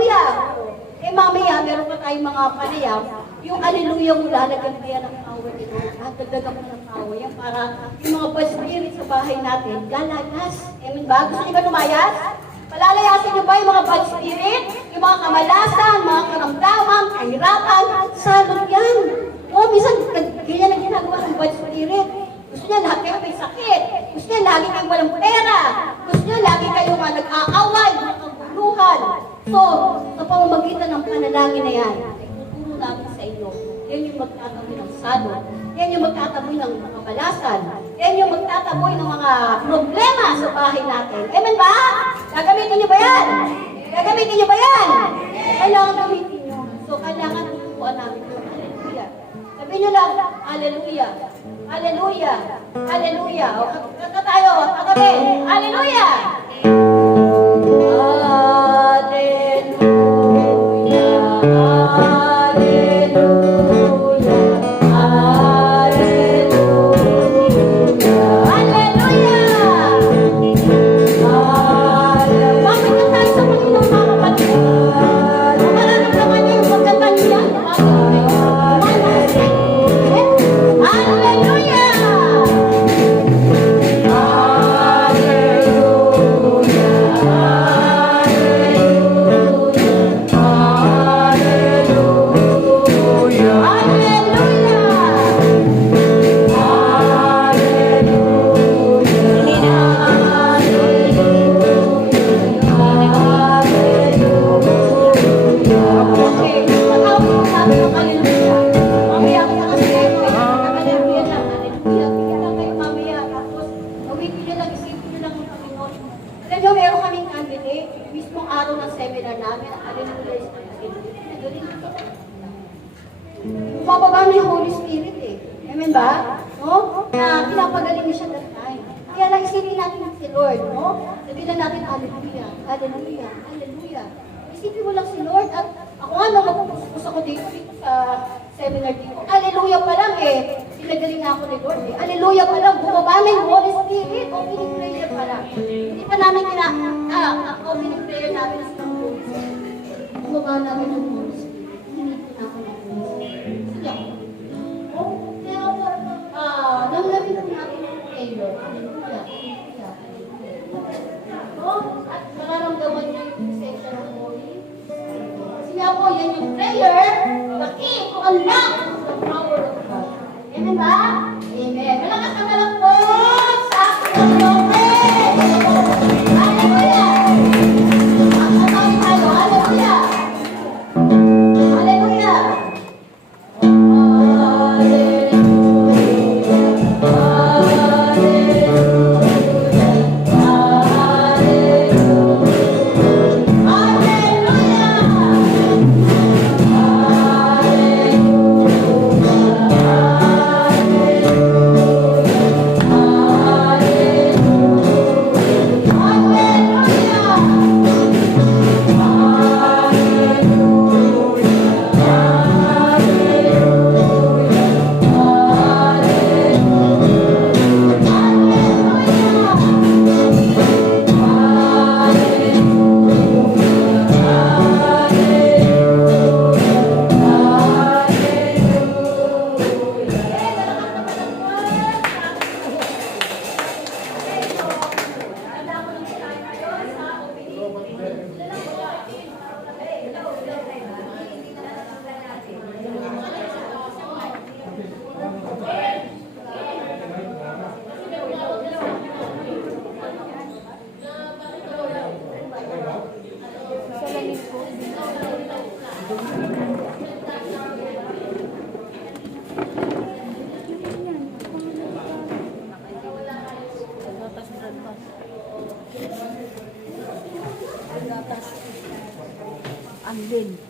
hallelujah. Eh mamaya, meron pa tayong mga panayam, yung hallelujah mo lalagyan kaya ng power nito, at dagdagan mo ng power yan para yung mga bad spirit sa bahay natin, lalagas. Amen ba? Gusto niyo ba lumayas? Palalayasin niyo ba yung mga bad spirit, yung mga kamalasan, mga karamdaman, kahirapan, salot yan. O, minsan, ganyan ang ginagawa ng bad spirit. Gusto niya lahat kayo may sakit. Gusto niya lagi kayong walang pera. Gusto niya lagi kayong nag-aaway, nagkaguluhan. So, sa pamamagitan ng panalangin na yan, ituturo namin sa inyo. Yan yung magtataboy ng salot. Yan yung magtataboy ng kamalasan. Yan yung magtataboy ng mga problema sa bahay natin. Amen ba? Gagamitin niyo ba yan? Gagamitin niyo ba yan? Kailangan gamitin niyo. So, kailangan tutubuan namin yung hallelujah. Sabihin niyo lang, hallelujah. Hallelujah. Hallelujah. O, kata tayo. Kagabi. Hallelujah. Bababa ni Holy Spirit eh. Amen ba? No? Na pinapagaling niya siya that time. Kaya lang isipin natin si Lord, no? Sabihin natin, hallelujah, hallelujah, hallelujah. Isipin mo lang si Lord at ako nga nung mapupustos ako dito sa seminar dito. Hallelujah pa lang eh. Pinagaling ako ni Lord eh. Hallelujah pa lang. Bumaba na yung Holy Spirit. Opening prayer pa lang. Hindi pa namin opening prayer namin sa Holy Spirit. Bumaba namin yung Holy Spirit. Nanglamin po natin ang prayer. Hallelujah. At mararamdaman niyo yung presensya ng Holy. Kasi nga po, yan yung prayer. Laki to unlock the power of God. Amen ba? Amen. Malakas na lang po sa aking Lord. Hallelujah. Ang tayo. Hallelujah. Hallelujah. Ang din.